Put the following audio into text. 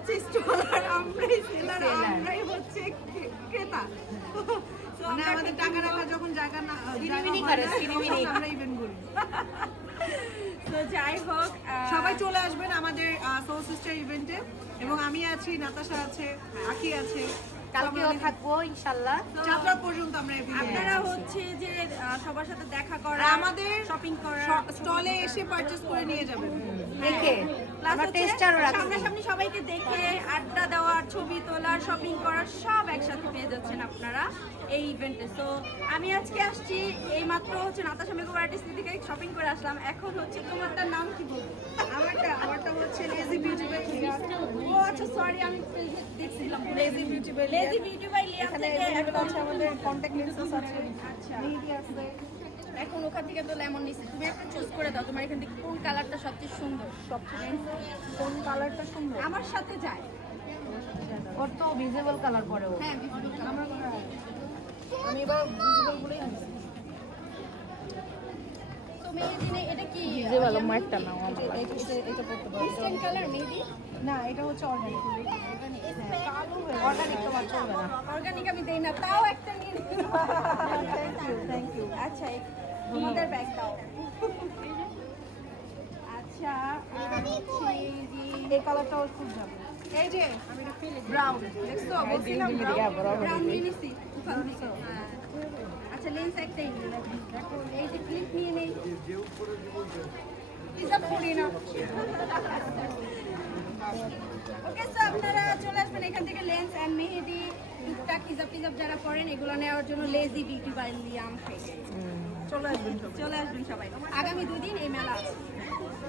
হচ্ছে স্টলার, আমরাই সেলার, আমরাই হচ্ছে ক্রেতা। মানে আমাদের টাকা রাখা যখন জায়গা না সিনেমিনি করে, সিনেমিনি। আমরা ইভেন্ট করি। তো যাই হোক, সবাই চলে আসবেন আমাদের সোল সিস্টার ইভেন্টে, এবং আমি আছি, নাতাশা আছে, আখি আছে, কালকেও থাকবো ইনশাল্লাহ। যাত্রা পর্যন্ত আমরা everywhere আপনারা আছি। হচ্ছে যে সবার সাথে দেখা আর করা, আমাদের শপিং করা, স্টলে এসে পারচেজ করে নিয়ে যাবেন। দেখে প্লাস আমরা টেস্টারও রাখছি। সামনাসামনি সবাইকে দেখে আড্ডা দেওয়ার, ছবি তোলার, শপিং করার সব একসাথে পেয়ে যাচ্ছেন আপনারা এই ইভেন্টে। সো আমি আজকে আসছি, এই মাত্র হচ্ছে নাতাশা মেকআপ আর্টিস্ট থেকে শপিং করে আসলাম। এখন হচ্ছে তোমারটার নাম কি বলবো? আমারটা হচ্ছে লেজি বিউটি বাই লিয়া। ও আচ্ছা, সরি, আমি দেখছিলাম lazy beauty by lazy beauty by Liya এখানে থেকে। এগুলো আছে, আমাদের কন্টাক্ট লেন্সেস আছে, আচ্ছা, মেহেদি আছে। এখন ওখান থেকে তো লেমন নিচ্ছি, তুমি একটা চুজ করে দাও, তোমার এখান থেকে কোন কালারটা সবচেয়ে সুন্দর? সবচেয়ে কোন কালারটা সুন্দর? আমার সাথে যায়। ওর তো ভিজিবল কালার পরে ও। হ্যাঁ, visible color। আমার আমি এবার ভিজিবল বলেই আনছি। তো মেহেদি এটা কি ভিজিবল মারটা নাও আমার। এটা পড়তে পারো। ইনস্ট্যান্ট কালার মেহেদি? না, এটা হচ্ছে অর্গানিক। অর্গানিক তোমার চলবে না। অর্গানিক আমি দেই না, তাও একটা নিয়ে নিই। Thank you. আচ্ছা, তোমাদের ব্যাগ দাও। আচ্ছা, এই কালারটাও খুব যাবে। এই যে আমি এটা ব্রাউন দেখছো, বলছিলাম ব্রাউন নিয়ে নিছি ওখান থেকে। হ্যাঁ। আচ্ছা, লেন্স একটাই নিয়ে রাখি। দেখো, এই যে ক্লিপ নিয়ে নেই, হিসাব করি না। ওকে, সো আপনারা চলে আসবেন এখান থেকে লেন্স অ্যান্ড মেহেদি, টুকটাক হিসাব টিজাব যারা করেন এগুলো নেওয়ার জন্য লেজি বিউটি বাই লিয়াম থেকে চলে আসবেন সবাই। চলে আসবেন সবাই। আগামী 2 দিন এই মেলা আছে।